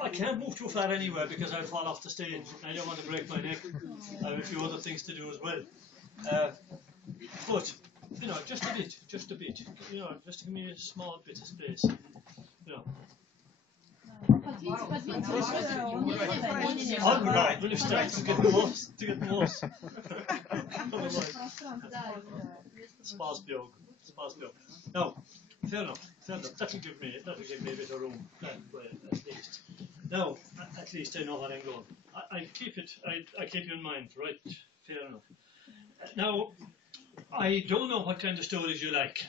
I can't move too far anywhere because I'll fall off the stage. I don't want to break my neck. I have a few other things to do as well. But, you know, just a bit, you know, just to give me a small bit of space, you know. All right, well, if starts to get worse, Sparsbjörg. Now, fair enough. That'll give me a bit of room, at least. Now, at least I know what I'm going. I keep you in mind, right? Fair enough. Now, I don't know what kind of stories you like.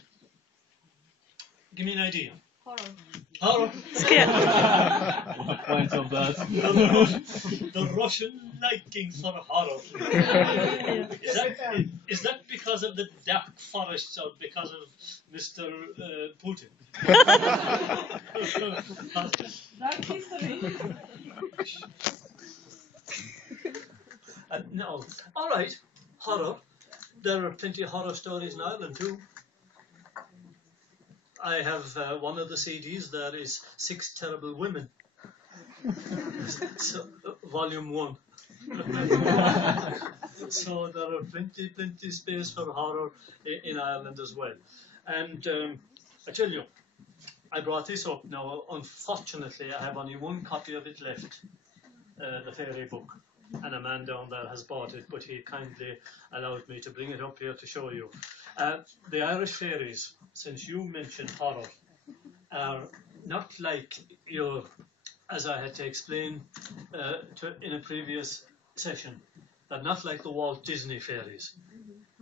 Give me an idea. Horror. Scare. What point of that? The Russian liking for horror. Is that because of the dark forests or because of Mr. Putin? Dark history. No. All right. Horror. There are plenty of horror stories in Ireland too. I have one of the CDs that is 6 Terrible Women. So, volume 1. So there are plenty space for horror in Ireland as well. And I tell you, I brought this up now. Unfortunately, I have only one copy of it left, the fairy book. And a man down there has bought it, but he kindly allowed me to bring it up here to show you. The Irish fairies, since you mentioned horror, are not like your, as I had to explain in a previous session, they're not like the Walt Disney fairies.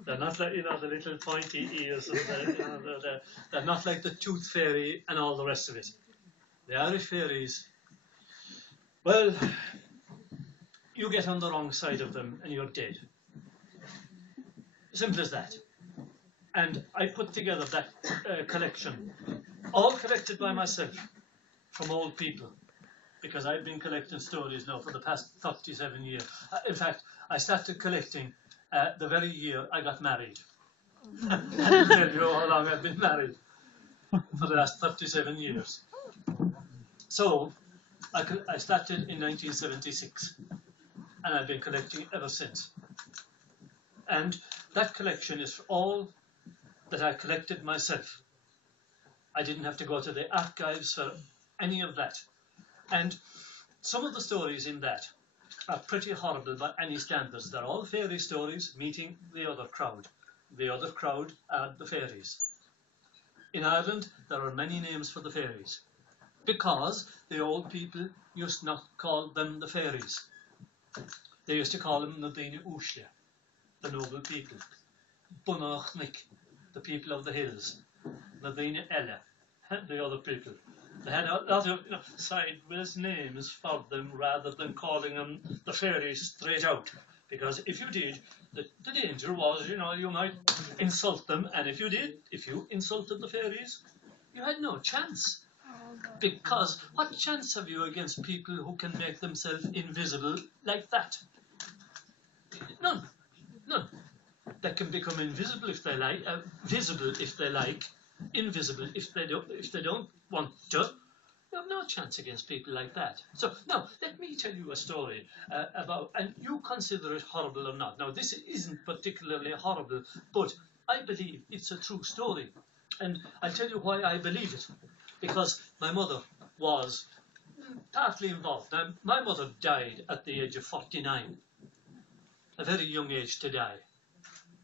They're not like, you know, the little pointy ears, and they're not like the Tooth Fairy and all the rest of it. The Irish fairies, well, you get on the wrong side of them and you're dead. Simple as that. And I put together that collection, all collected by myself from old people, because I've been collecting stories now for the past 37 years. In fact, I started collecting the very year I got married. I can tell you how long I've been married for the last 37 years. So I started in 1976. And I've been collecting ever since. And that collection is all that I collected myself. I didn't have to go to the archives for any of that. And some of the stories in that are pretty horrible by any standards. They're all fairy stories meeting the other crowd. The other crowd are the fairies. In Ireland, there are many names for the fairies, because the old people used not call them the fairies. They used to call them the Daine Ushlia, the noble people. Bunachnik, the people of the hills. The Daine Ella, the other people. They had a lot of sideways names for them rather than calling them the fairies straight out. Because if you did, the danger was, you know, you might insult them, and if you insulted the fairies, you had no chance. Because what chance have you against people who can make themselves invisible like that? None. They can become invisible if they like, visible if they like, invisible if they don't want to. You have no chance against people like that. So now let me tell you a story about, and you consider it horrible or not. Now this isn't particularly horrible, but I believe it's a true story, and I'll tell you why I believe it. Because my mother was partly involved. Now, my mother died at the age of 49, a very young age to die.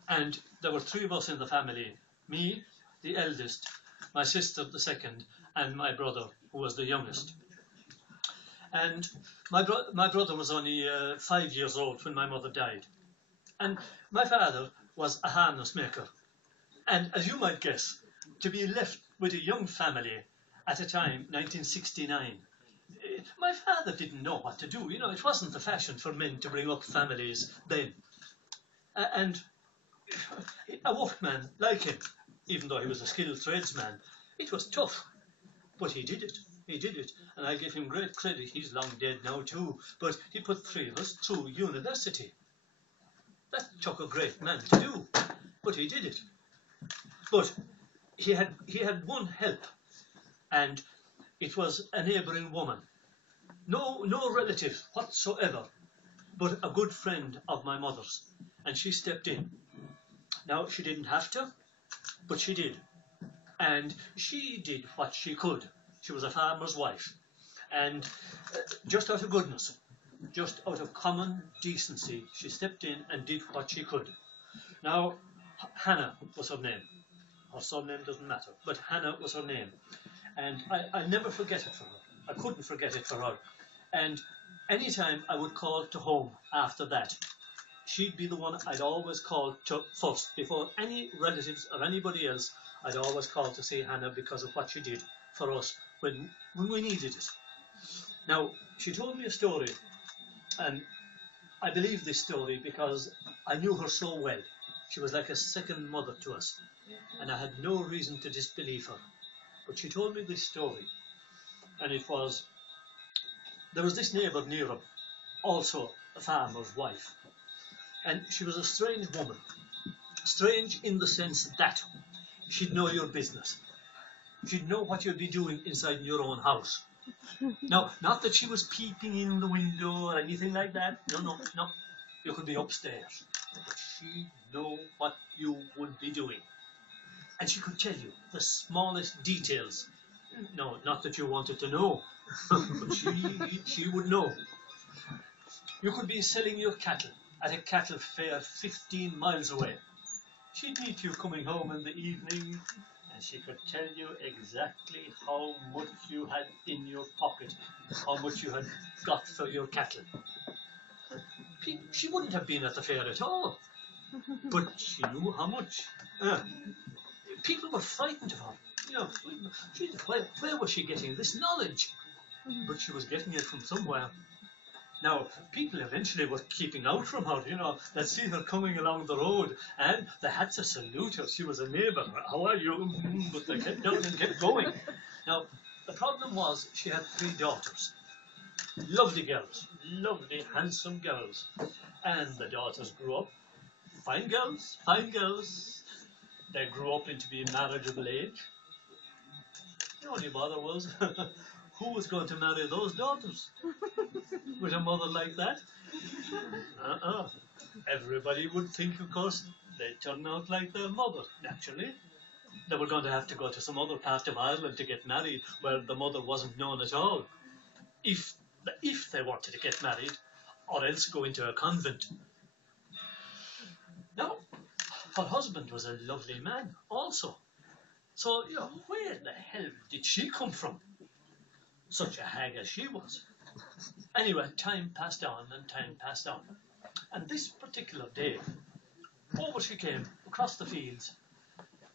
And there were 3 of us in the family, me, the eldest, my sister, the second, and my brother, who was the youngest. And my brother was only 5 years old when my mother died. And my father was a harness maker. And as you might guess, to be left with a young family at a time, 1969, my father didn't know what to do. You know, it wasn't the fashion for men to bring up families then. And a workman like him, even though he was a skilled tradesman, it was tough. But he did it. And I give him great credit. He's long dead now too. But he put 3 of us through university. That took a great man to do. But he did it. But he had one help. And It was a neighbouring woman, no relative whatsoever, but a good friend of my mother's, and she stepped in. Now, she didn't have to, but she did. And she did what she could. She was a farmer's wife. And just out of goodness, just out of common decency, she stepped in and did what she could. Now, Hannah was her name. Her surname doesn't matter, but Hannah was her name. And I never forget it for her. I couldn't forget it for her. And anytime I would call to home after that, she'd be the one I'd always call to first. Before any relatives or anybody else, I'd always call to see Hannah because of what she did for us when we needed it. Now, she told me a story, and I believe this story because I knew her so well. She was like a second mother to us, and I had no reason to disbelieve her. But she told me this story, and it was, there was this neighbour near her, also a farmer's wife, and she was a strange woman. Strange in the sense that she'd know your business. She'd know what you'd be doing inside your own house. Now, not that she was peeping in the window or anything like that. No. You could be upstairs. But she'd know what you would be doing. And she could tell you the smallest details. No, not that you wanted to know. But she would know. You could be selling your cattle at a cattle fair 15 miles away. She'd meet you coming home in the evening, and she could tell you exactly how much you had in your pocket, how much you had got for your cattle. She wouldn't have been at the fair at all, but she knew how much. People were frightened of her. You know, where was she getting this knowledge? But she was getting it from somewhere. Now, people eventually were keeping out from her, you know. They'd see her coming along the road, and they had to salute her. She was a neighbour. How are you? But they kept down and kept going. Now, the problem was she had 3 daughters. Lovely girls. Lovely, handsome girls. And the daughters grew up. Fine girls. Fine girls. They grew up into being marriageable age. The only bother was... who was going to marry those daughters? With a mother like that? Everybody would think, of course, they'd turn out like their mother, naturally. They were going to have to go to some other part of Ireland to get married where the mother wasn't known at all. If they wanted to get married, or else go into a convent. Now, her husband was a lovely man also. So, you know, where the hell did she come from? Such a hag as she was. Anyway, time passed on and time passed on. And this particular day, over she came, across the fields,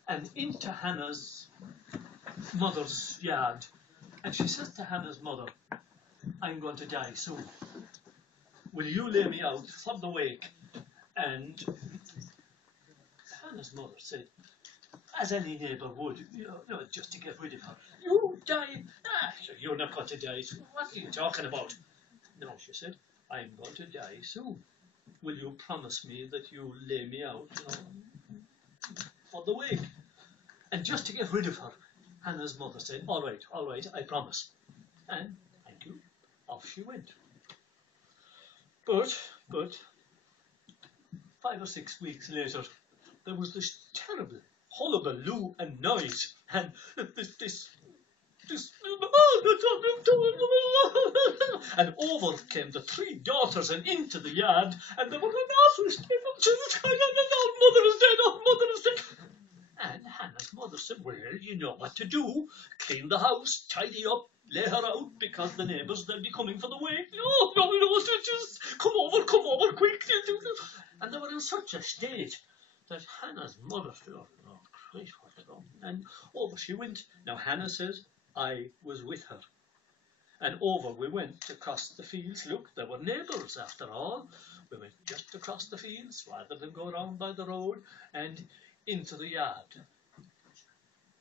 and into Hannah's mother's yard. And she says to Hannah's mother, I'm going to die soon. Will you lay me out for the wake? And Hannah's mother said, as any neighbour would, you know, just to get rid of her. You die? You're not going to die soon. What are you talking about? No, she said, I'm going to die soon. Will you promise me that you lay me out, you know, for the wake? And just to get rid of her, Hannah's mother said, all right, I promise. And thank you, off she went. But 5 or 6 weeks later, there was this terrible hullabaloo and noise, and this and over came the 3 daughters and into the yard, and they were an awful state of Jesus Christ, our mother is dead. And Hannah's mother said, well, you know what to do. Clean the house, tidy up, lay her out, because the neighbours, they'll be coming for the wake. No, just come over, quick. And they were in such a state that Hannah's mother said, oh, Christ, what's wrong? And over she went. Now, Hannah says, I was with her. And over we went across the fields. Look, there were neighbours after all. We went just across the fields rather than go round by the road and into the yard.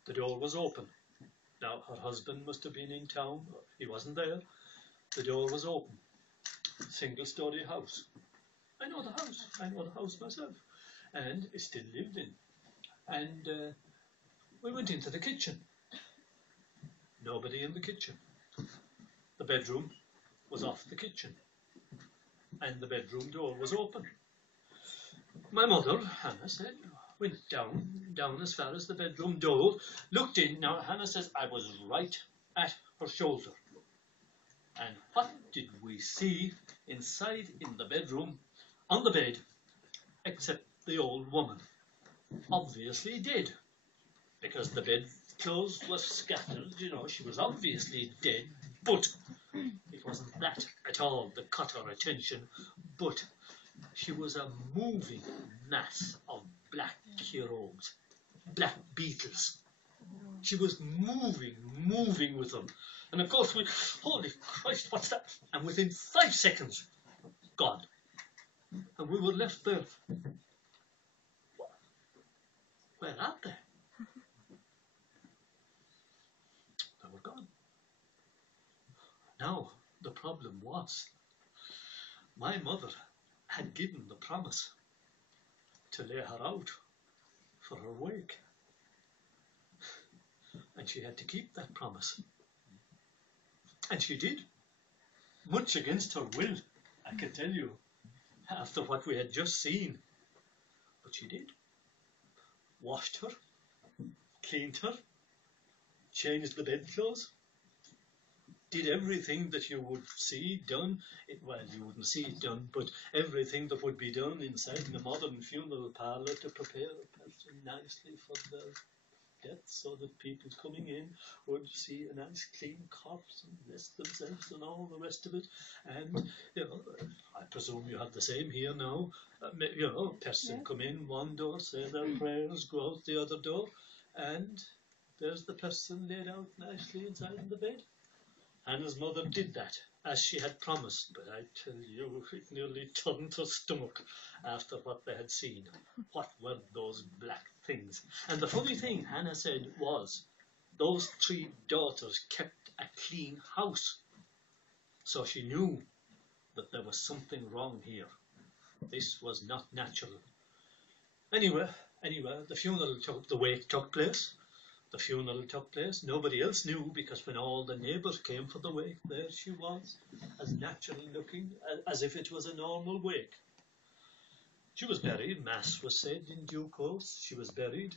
The door was open. Now, her husband must have been in town. He wasn't there. The door was open. Single-storey house. I know the house myself. And it still lived in. And we went into the kitchen. nobody in the kitchen. The bedroom was off the kitchen, and the bedroom door was open. My mother, Hannah said, went down as far as the bedroom door, looked in. Now, Hannah says, I was right at her shoulder. And what did we see inside in the bedroom, on the bed, except the old woman? Obviously dead, because the bedclothes were scattered, you know, she was obviously dead, but it wasn't that at all that caught her attention, but she was a moving mass of black pirogues, black beetles. She was moving with them. And of course we, holy Christ, what's that? And within 5 seconds, gone. And we were left there. Where are they? They were gone. Now, the problem was, my mother had given the promise to lay her out for her wake. And she had to keep that promise. And she did, much against her will, I can tell you, after what we had just seen. But she did. Washed her, cleaned her, changed the bedclothes, did everything that you would see done. Well, you wouldn't see it done, but everything that would be done inside the modern funeral parlour to prepare a person nicely for the death, so that people coming in would see a nice clean corpse and rest themselves and all the rest of it. And, you know, I presume you have the same here now. You know, a person come in one door, say their prayers, go out the other door, and there's the person laid out nicely inside in the bed. Hannah's mother did that, as she had promised, but I tell you, it nearly turned her stomach after what they had seen. What were those black things? And the funny thing, Hannah said, was those 3 daughters kept a clean house. So she knew that there was something wrong here. This was not natural. Anyway, the wake took place. The funeral took place. Nobody else knew, because when all the neighbours came for the wake, there she was, as natural looking as if it was a normal wake. She was buried. Mass was said in due course. She was buried,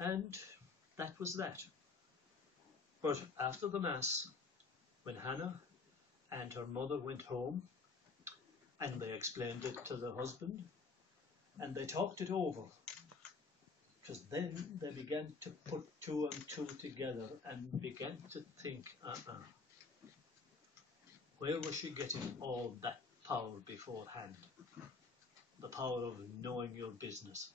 and that was that. But after the Mass, when Hannah and her mother went home, and they explained it to the husband, and they talked it over, because then they began to put 2 and 2 together and began to think, where was she getting all that power beforehand? The power of knowing your business,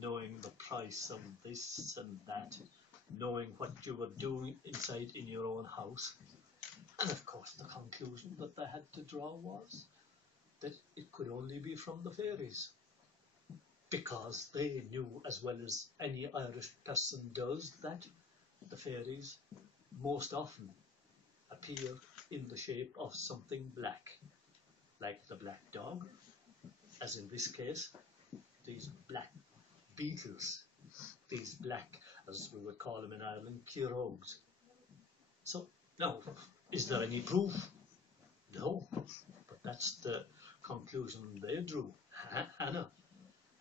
knowing the price of this and that, knowing what you were doing inside in your own house. And of course the conclusion that they had to draw was that it could only be from the fairies, because they knew as well as any Irish person does that the fairies most often appear in the shape of something black, like the black dog, as in this case, these black beetles, these black, as we would call them in Ireland, pirogues. So, now, is there any proof? No, but that's the conclusion they drew, Hannah.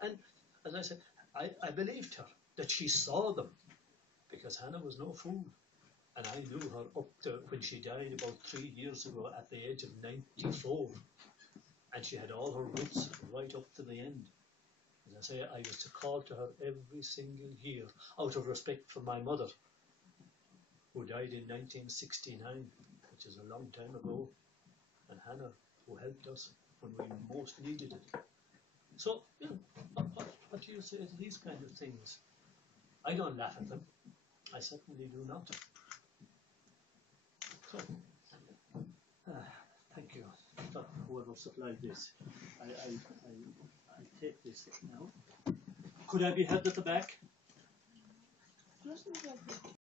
And as I said, I believed her, that she saw them, because Hannah was no fool. And I knew her up to when she died about 3 years ago at the age of 94. And she had all her roots right up to the end. As I say, I used to call to her every single year, out of respect for my mother, who died in 1969, which is a long time ago, and Hannah, who helped us when we most needed it. So, you know, what do you say to these kind of things? I don't laugh at them. I certainly do not. So, thank you, whoever supplied this. I take this now. Could I be helped at the back?